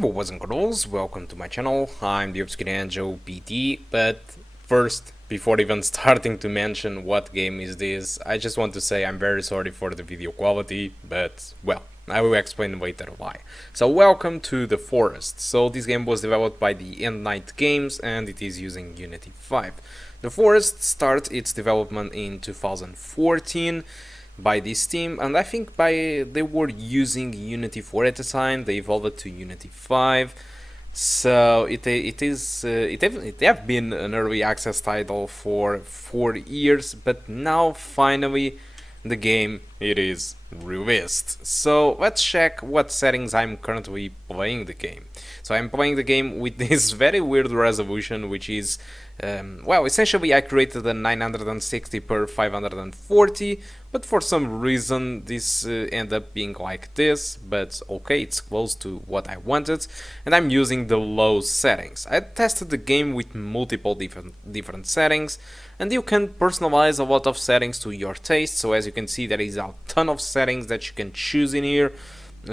Hello boys and girls, welcome to my channel. I'm the Obscure Angel BT, but first, before even starting to mention what game is this, I just want to say I'm very sorry for the video quality, but well, I will explain later why. So welcome to The Forest. So this game was developed by the End Night Games and it is using Unity 5. The Forest started its development in 2014 by this team, and I think they were using Unity 4 at the time. They evolved it to Unity 5, so it have been an early access title for 4 years, but now finally the game it is released. So let's check what settings I'm currently playing the game. So I'm playing the game with this very weird resolution, which is well, essentially I created a 960 per 540, but for some reason this ended up being like this, but okay, it's close to what I wanted, and I'm using the low settings. I tested the game with multiple different settings, and you can personalize a lot of settings to your taste. So as you can see, there is a ton of settings that you can choose in here.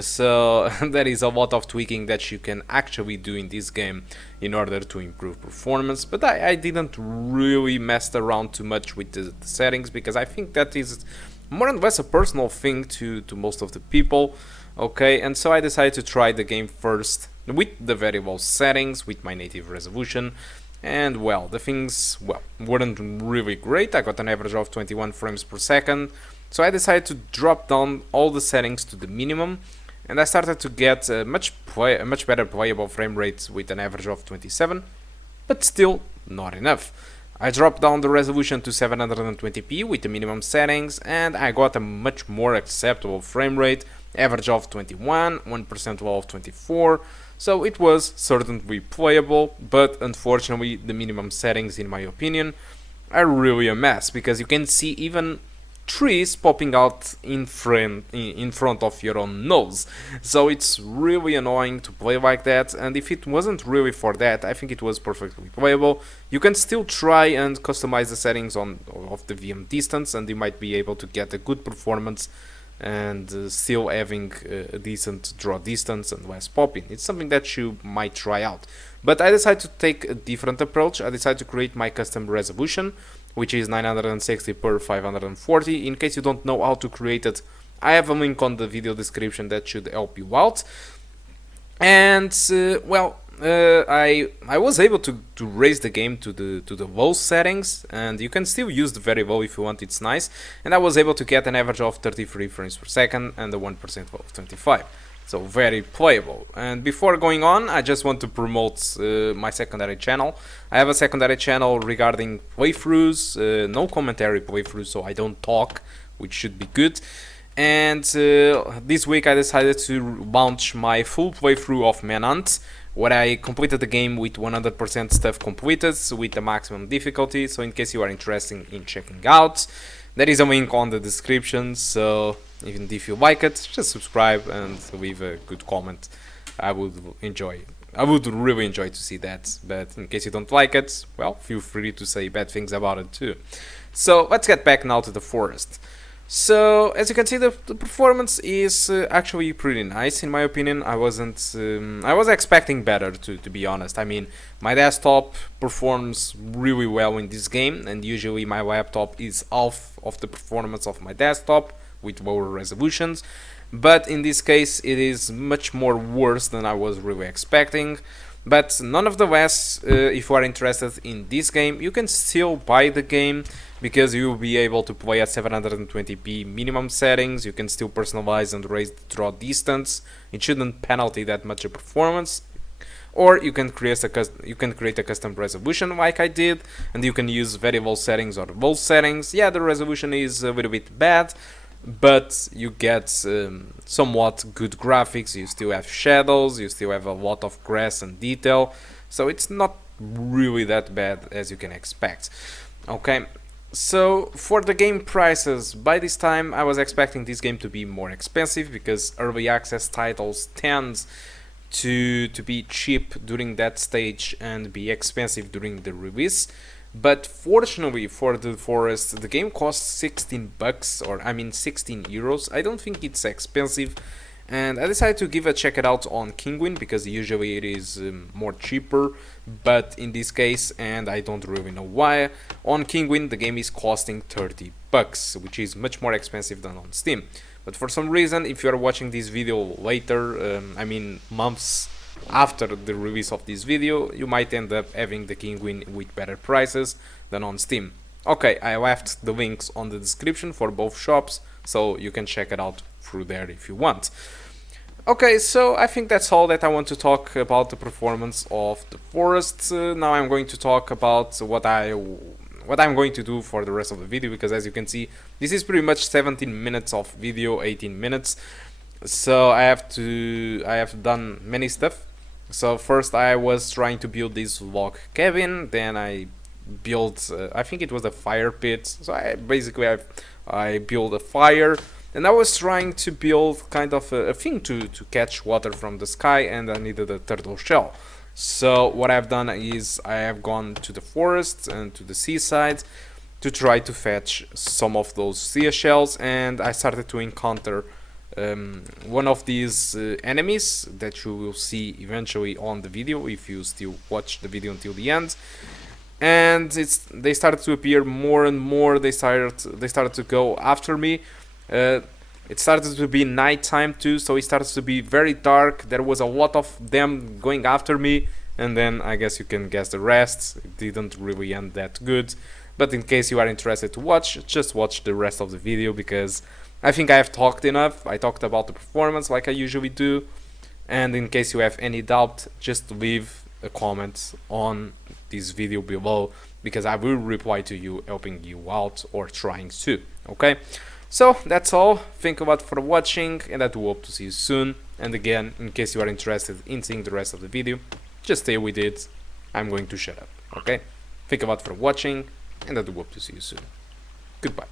So there is a lot of tweaking that you can actually do in this game in order to improve performance, but I didn't really mess around too much with the settings, because I think that is more or less a personal thing to most of the people. Okay, and so I decided to try the game first with the very low settings, with my native resolution, and well, the things, well, weren't really great. I got an average of 21 frames per second, so I decided to drop down all the settings to the minimum, and I started to get a much better playable frame rate with an average of 27, but still not enough. I dropped down the resolution to 720p with the minimum settings, and I got a much more acceptable frame rate, average of 21, 1% low of 24, so it was certainly playable, but unfortunately the minimum settings, in my opinion, are really a mess, because you can see even trees popping out in front of your own nose. So it's really annoying to play like that, and if it wasn't really for that, I think it was perfectly playable. You can still try and customize the settings of the VM distance, and you might be able to get a good performance and still having a decent draw distance and less popping. It's something that you might try out. But I decided to take a different approach. I decided to create my custom resolution, which is 960 per 540. In case you don't know how to create it, I have a link on the video description that should help you out. And well, I was able to raise the game to the low settings, and you can still use the very low if you want. It's nice, and I was able to get an average of 33 frames per second and a 1% low of 25. So very playable. And before going on, I just want to promote my secondary channel. I have a secondary channel regarding playthroughs, no commentary playthroughs, so I don't talk, which should be good. And this week I decided to launch my full playthrough of Manhunt, where I completed the game with 100% stuff completed with the maximum difficulty. So in case you are interested in checking out, there is a link on the description, so even if you like it, just subscribe and leave a good comment. I would really enjoy to see that, but in case you don't like it, well, feel free to say bad things about it too. So let's get back now to the Forest. So as you can see, the performance is actually pretty nice in my opinion. I was expecting better, to be honest. I mean, my desktop performs really well in this game, and usually my laptop is half of the performance of my desktop with lower resolutions, but in this case it is much more worse than I was really expecting. But nonetheless, if you are interested in this game, you can still buy the game, because you will be able to play at 720p minimum settings. You can still personalize and raise the draw distance. It shouldn't penalty that much of performance. Or you can create a custom resolution like I did, and you can use very low settings or low settings. Yeah, the resolution is a little bit bad, but you get somewhat good graphics. You still have shadows, you still have a lot of grass and detail, so it's not really that bad as you can expect. Okay, so for the game prices, by this time I was expecting this game to be more expensive, because early access titles tend to be cheap during that stage and be expensive during the release. But fortunately for the Forest, the game costs 16 bucks, or I mean 16 euros. I don't think it's expensive, and I decided to give a check it out on Kinguin because usually it is more cheaper, but in this case, and I don't really know why, on Kinguin the game is costing 30 bucks, which is much more expensive than on Steam. But for some reason, if you are watching this video later, I mean months after the release of this video, you might end up having the Kinguin with better prices than on Steam. Okay, I left the links on the description for both shops, so you can check it out through there if you want. Okay, so I think that's all that I want to talk about the performance of the Forest. Now I'm going to talk about what I'm going to do for the rest of the video, because as you can see, this is pretty much 17 minutes of video, 18 minutes. So I have done many stuff. So first I was trying to build this log cabin, then I built, I think it was a fire pit. So I built a fire. And I was trying to build kind of a thing to catch water from the sky, and I needed a turtle shell. So what I've done is I have gone to the forest and to the seaside to try to fetch some of those sea shells, and I started to encounter one of these enemies that you will see eventually on the video if you still watch the video until the end. And they started to appear more and more. They started to go after me. It started to be nighttime too, so it started to be very dark. There was a lot of them going after me, and then I guess you can guess the rest. It didn't really end that good, but in case you are interested to watch, just watch the rest of the video, because I think I have talked enough. I talked about the performance like I usually do, and in case you have any doubt, just leave a comment on this video below, because I will reply to you, helping you out or trying to. Okay, so that's all. Thank you a lot for watching, and I do hope to see you soon. And again, in case you are interested in seeing the rest of the video, just stay with it. I'm going to shut up. Okay, thank you a lot for watching, and I do hope to see you soon. Goodbye.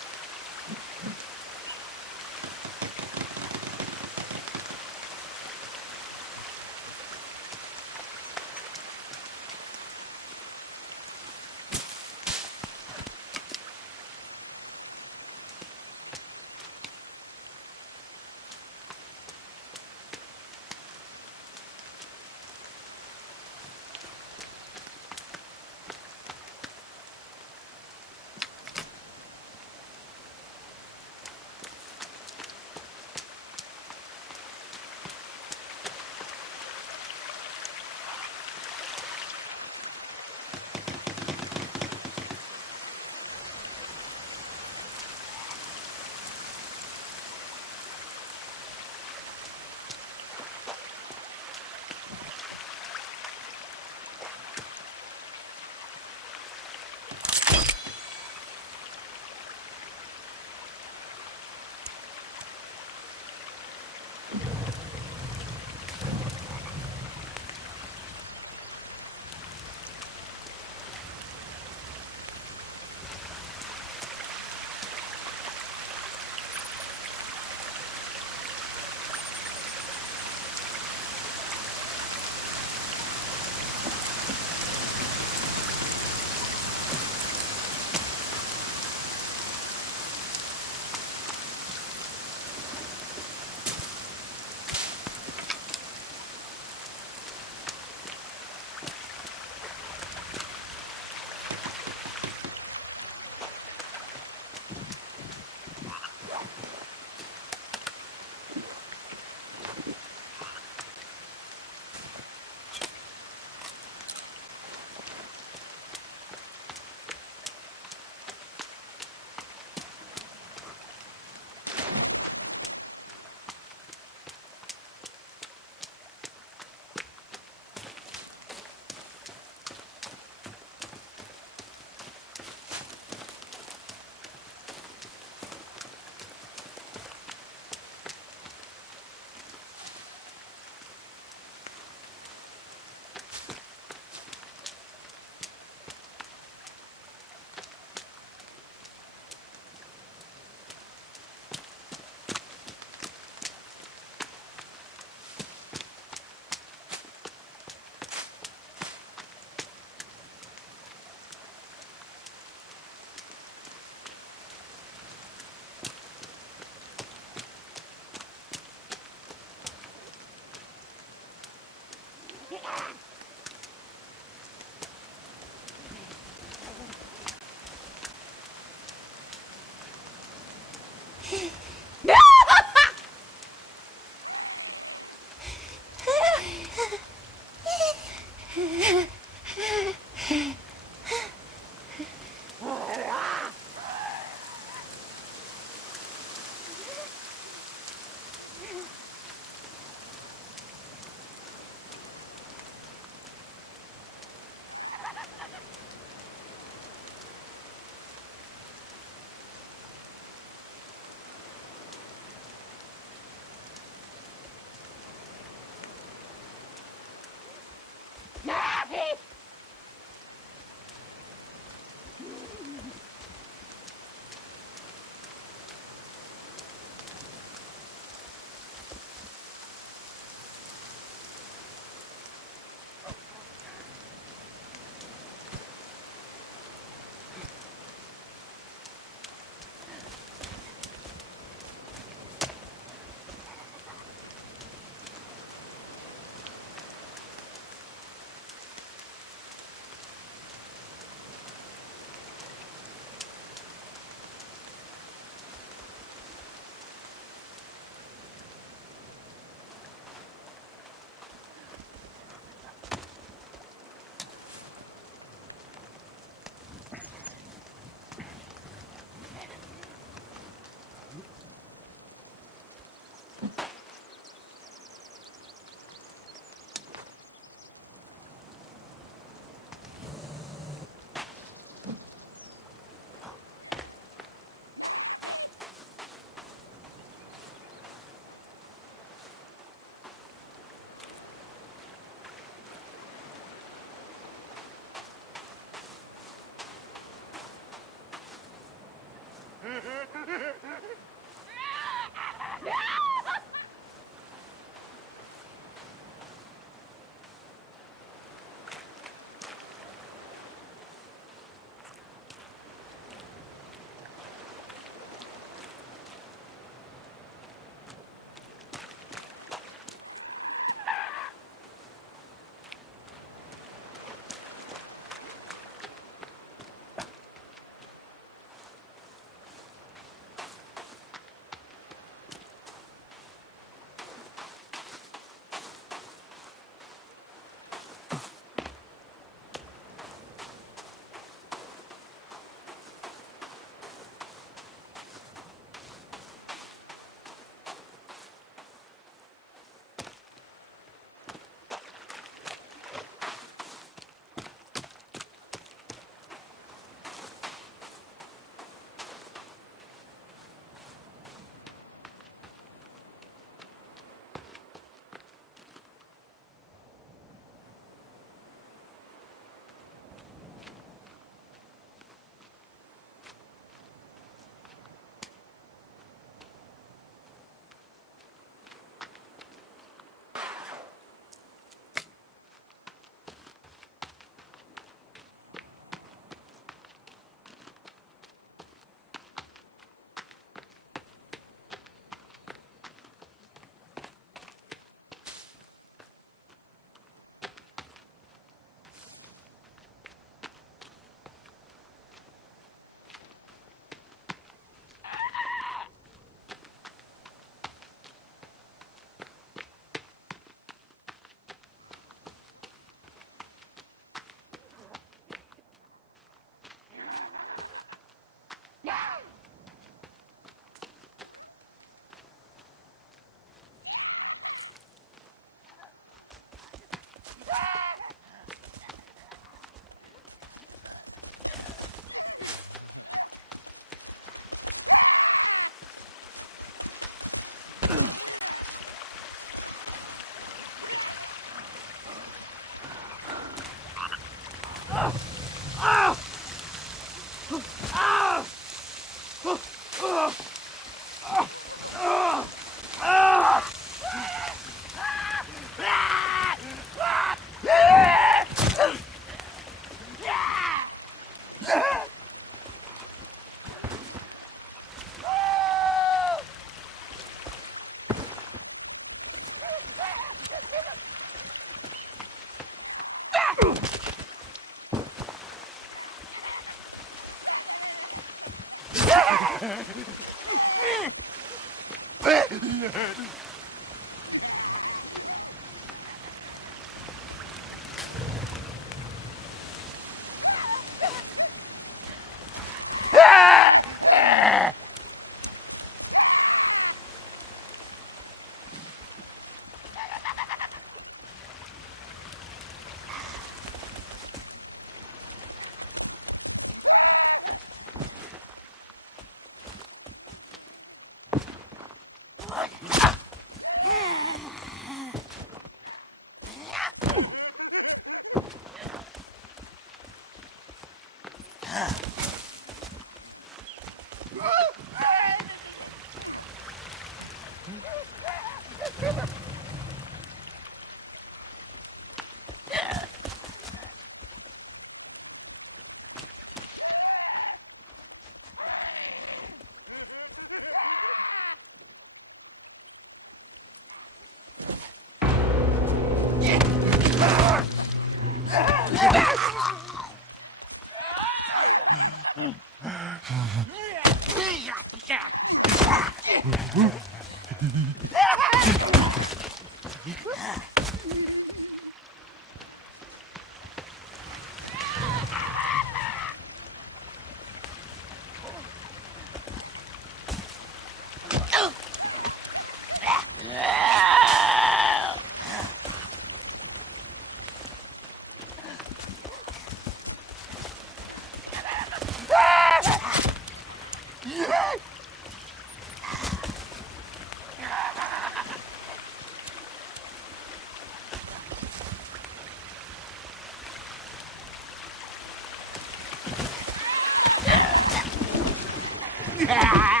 Ah!